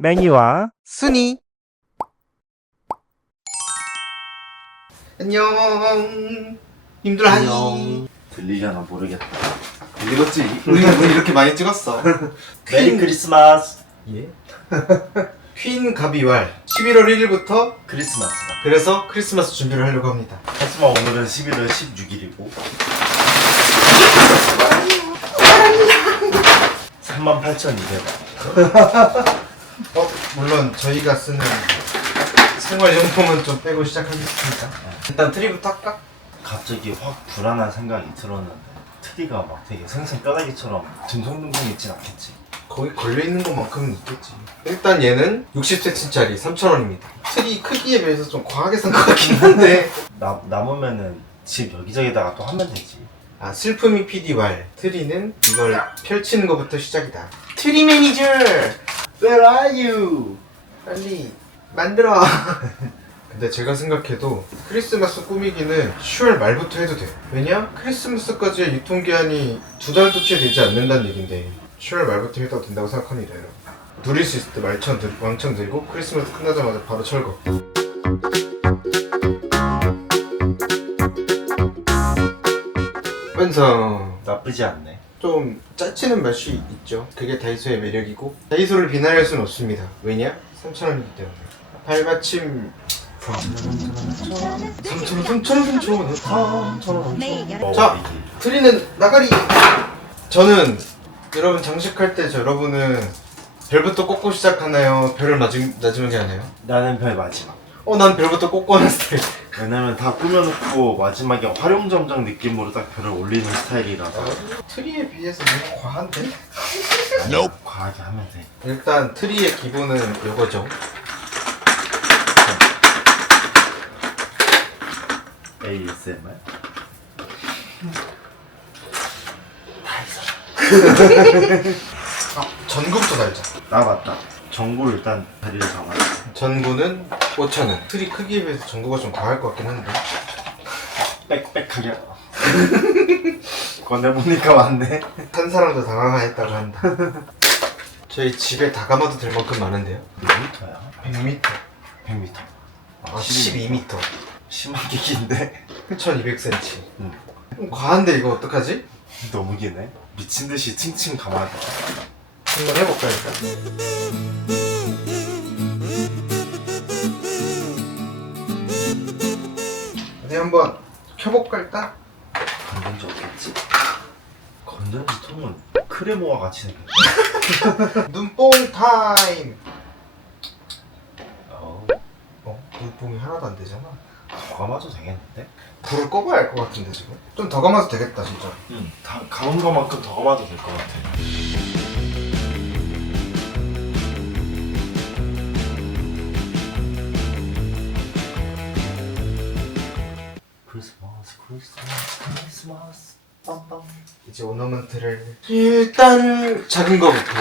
매니와 순이 안녕 님들 하이 들리려나 모르겠다. 들리겠지? 우리 우리 이렇게 많이 찍었어 메리 크리스마스. 예? 퀸 가비왈 11월 1일부터 크리스마스다. 그래서 크리스마스 준비를 하려고 합니다 하지만 오늘은 11월 16일이고 38,200원. 어 물론 저희가 쓰는 생활용품은 좀 빼고 시작하겠습니다. 일단 트리부터 할까? 갑자기 확 불안한 생각이 들었는데 트리가 막 되게 생선 뼈다귀처럼 듬성듬성 있진 않겠지. 거기 걸려있는 것만큼은 있겠지. 일단 얘는 60cm짜리 3,000원입니다. 트리 크기에 비해서 좀 과하게 산 것 같긴 한데. 나, 남으면은 집 여기저기다가 또 하면 되지. 아 슬픔이 PD왈. 트리는 이걸 펼치는 것부터 시작이다. 트리 매니저 Where are you? 빨리 만들어 근데 제가 생각해도 크리스마스 꾸미기는 10월 말부터 해도 돼 왜냐? 크리스마스까지의 유통기한이 두 달도 채 되지 않는다는 얘긴데 10월 말부터 해도 된다고 생각합니다 여러분 누릴 수 있을 때 말천 들, 왕천 들고 크리스마스 끝나자마자 바로 철거 완성 나쁘지 않네. 좀 짜치는 맛이 있죠. 그게 다이소의 매력이고 다이소를 비난할 수는 없습니다. 왜냐? 3,000원이기 때문에 발마침 3,000원, 3,000원, 3,000원, 3,000원 어, 자. 이게. 트리는 나가리! 저는 여러분 장식할 때 여러분은 별부터 꽂고 시작하나요? 별을 낮은, 낮으게 하나요? 나는 별 마지막. 어, 난 별부터 꽂고 하는 스타일. 왜냐면 다 꾸며놓고 마지막에 활용점정 느낌으로 딱 별을 올리는 스타일이라서 트리에 비해서 너무 과한데? 아니야, 과하게 하면 돼. 일단 트리의 기본은 이거죠. ASMR? 아, 전구부터 달자. 아 맞다. 정보를 일단 자리를 잡아야 돼. 전구는 5,000원. 트리 크기에 비해서 전구가 좀 과할 것 같긴 한데. 빽빽하게. 꺼내보니까 맞네. 한 사람도 당황했다고 한다. 저희 집에 다 감아도 될 만큼 많은데요? 몇 미터야? 100m. 100m. 아, 12m. 심하게 긴데? 1200cm. 응. 좀 과한데 이거 어떡하지? 너무 기네. 미친 듯이 감아야 돼. 한번 해볼까 일단. 한번 켜볼까 일단? 건전지 없겠지? 건전지 통은 크레모와 같이 생겼어. 눈뽕 타임! 어, 어? 눈뽕이 하나도 안 되잖아. 더 감아도 되겠는데? 불을 꺼봐야 할 것 같은데 지금? 좀 더 감아도 되겠다 진짜. 응. 다 감은 것만큼 더 감아도 될 것 같아. 빰빰. 이제 오너먼트를 일단 작은 거부터.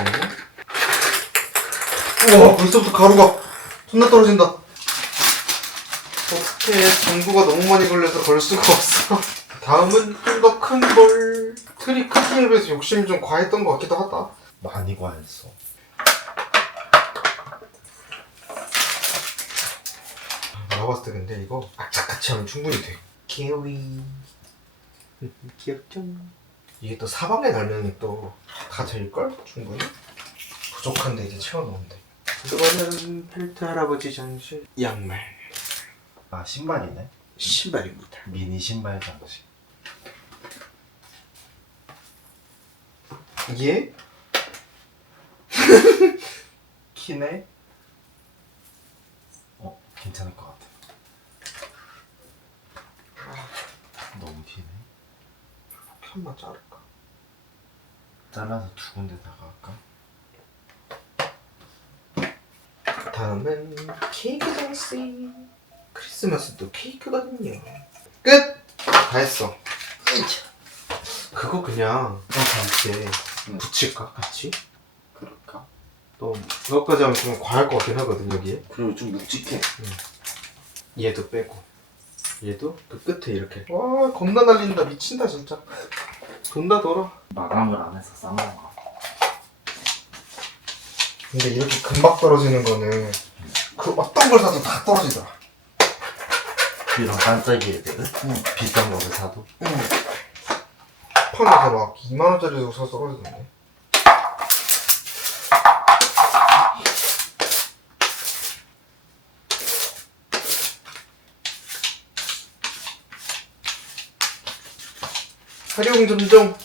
우와 벌써부터 가루가 존나 떨어진다. 어떡해 전구가 너무 많이 걸려서 걸 수가 없어. 다음은 좀 더 큰볼 트리 크기에 비해서 욕심이 좀 과했던 것 같기도 하다. 많이 과했어. 내가 봤을 때 근데 이거 악착같이 하면 충분히 돼. 키위 귀엽죠? 이게 또 사방에 달면 또다 될걸? 충분히? 부족한데 이제 채워넣으면 돼 이거는 펠트 할아버지 장실 양말 아, 신발이네. 신발입니다 미니 신발 장식. 얘? 키네? 어, 괜찮을 것 같아. 너무 기네. 이렇게 한번 자를까? 잘라서 두 군데 다 갈까? 다음은 케이크 장식 크리스마스도 케이크거든요 끝! 다 했어 그거 그냥 잘때 응. 붙일까? 같이? 그럴까? 또 그것까지 하면 좀 과할 것 같긴 하거든 여기에 그리고 좀 묵직해. 얘도 빼고 얘도 그 끝에 이렇게 와 겁나 날린다 미친다 진짜 돈다 돌아 마감을 안 해서 쌍망 근데 이렇게 금방 떨어지는 거는 그 어떤 걸 사도 다 떨어지더라. 이런 반짝이들 응. 비싼 거를 사도 응. 쿠팡에서 막 2만원짜리 주고 사서 떨어지던데. 활용 점정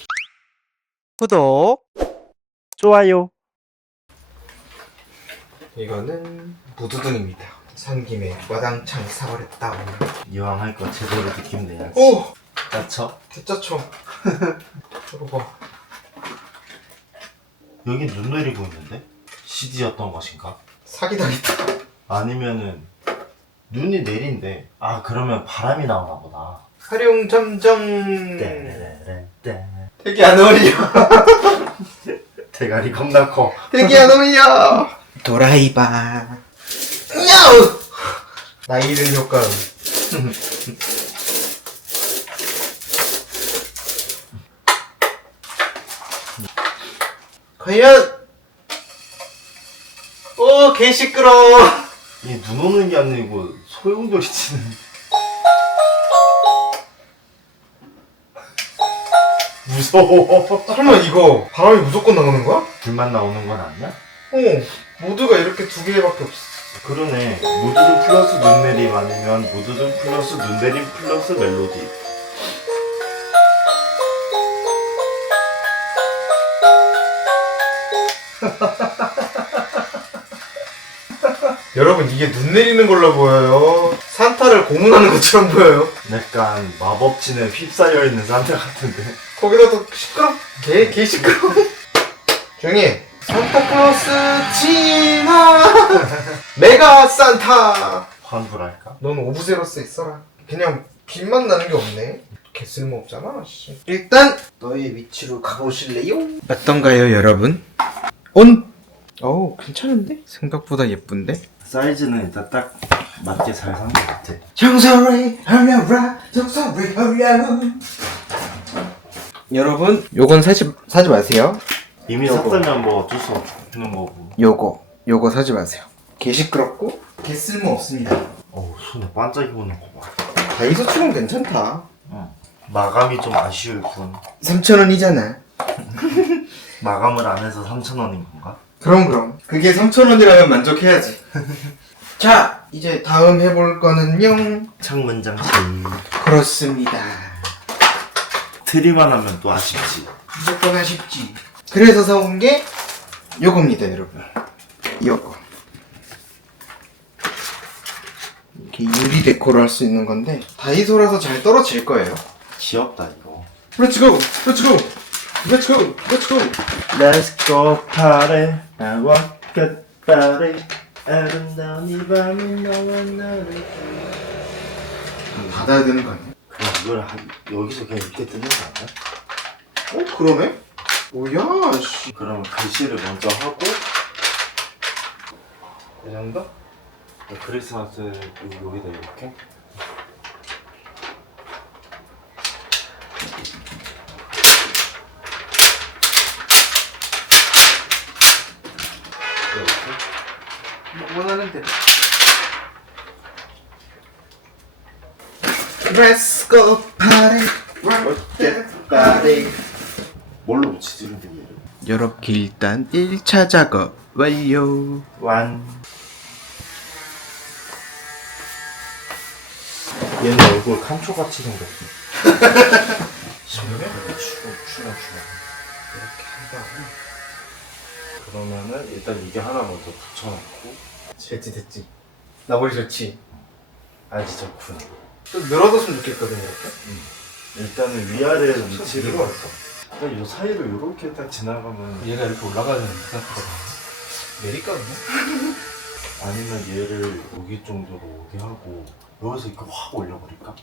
구독, 좋아요. 이거는 무드등입니다. 산 김에 마당창 사버렸다. 이왕 할 거 제대로 느낌 내야지 오! 그쵸? 대짜쳐. 이거 봐. 여기 눈 내리고 있는데? CD였던 것인가? 사기당했다. 아니면은 눈이 내린대 아 그러면 바람이 나오나 보다 활용 점정. 되게 안 어울려. 대가리 겁나 커 되게 안 어울려. 도라이바. 야우! 나이든 효과음. 과연 오, 개 시끄러워. 이게 눈 오는 게 아니고 소용돌이 치는 무서워 설마 이거 바람이 무조건 나오는 거야? 불만 나오는 건 아니야? 어, 모드가 이렇게 두 개밖에 없어. 그러네 무드등 플러스 눈내림 아니면 무드등 플러스 눈내림 플러스 멜로디 여러분 이게 눈 내리는 걸로 보여요. 산타를 고문하는 것처럼 보여요. 약간 마법진에 휩싸여 있는 산타 같은데 거기다 또 시끄럽, 개, 개 시끄러워. 조용히 해. 산타클로스 진화! 메가 산타! 환불할까? 넌 오브제로스 있어라. 그냥 빛만 나는 게 없네. 개 쓸모없잖아, 씨. 일단, 너의 위치로 가보실래요? 어떤가요, 여러분? 온! 어우, 괜찮은데? 생각보다 예쁜데? 사이즈는 일단 딱 맞게 잘 산 것 같아. 정소리 하려라 정소리 하려 여러분 요건 사지 사지 마세요. 이미 요거. 샀다면 뭐 어쩔 수 없는 거고. 요거 요거 사지 마세요. 개 시끄럽고 개 쓸모 없습니다. 어우 손에 반짝이 보는 거 봐. 다이소 치곤 괜찮다. 응. 마감이 좀 아쉬울 뿐. 3,000원이잖아. 마감을 안 해서 3,000원인 건가? 그럼 그럼. 그게 3,000원이라면 만족해야지. 자 이제 다음 해볼 거는요. 창문장 지 그렇습니다. 트리만 하면 또 아쉽지. 무조건 아쉽지. 그래서 사온 게 요겁니다 여러분. 요거. 이렇게 유리 데코를 할 수 있는 건데 다이소라서 잘 떨어질 거예요. 귀엽다 이거. 렛츠고 렛츠고 렛츠고 렛츠고 Let's go party I want good party 아름다운 이 밤이 너와 나를 닫아야 되는 거 아니야? 그냥 이걸 한, 여기서 그냥 이렇게 뜨는 거 아니야? 어 그러네? 뭐야 씨 그러면 글씨를 먼저 하고 이 정도? 크리스마스 요- 여기다 이렇게 이렇게 원하는 대로. Let's go party. Rock that body 뭘로 붙이지 근데? 이렇게 일단 1차 작업 완료. 완. 얘는 얼굴 칸초같이 생겼어. 신기해? 추워 추워 추워. 이렇게 한 다음에 그러면은 일단 이게 하나 먼저 붙여놓고 됐지 됐지. 나 머리 좋지? 아지 좋군. 좀 늘어졌으면 좋겠거든 이렇게. 일단은 위아래 위치를 밀어. 일단 요 사이를 요렇게 딱 지나가면 얘가 이렇게 올라가야 되는데 생각보다 내릴까요? 아니면 얘를 여기 정도로 오게 하고 여기서 이렇게 확 올려버릴까?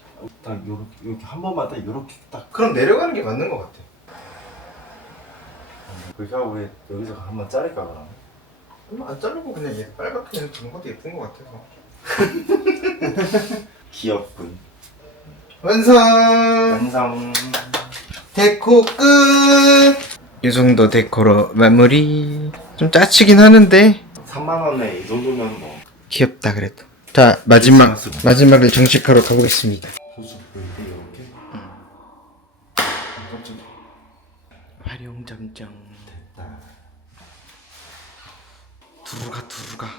딱 요렇게 이렇게 한 번만 딱 요렇게 딱. 그럼 내려가는 게 맞는 것 같아. 그렇게 하고 우리 여기서 한번 자를까 그러면? 그럼 안 자르고 그냥 얘 빨갛게 그냥 두는 것도 예쁜 것 같아서 귀엽군 완성 완성 데코 끝! 이 정도 데코로 마무리 좀 짜치긴 하는데 3만 원에 이 정도면 뭐 귀엽다 그래도. 자 마지막. 마지막을 정식하러 가보겠습니다. 소스 보이게 이렇게. 깜짝이야. 활용 점정. 두루가 두루가.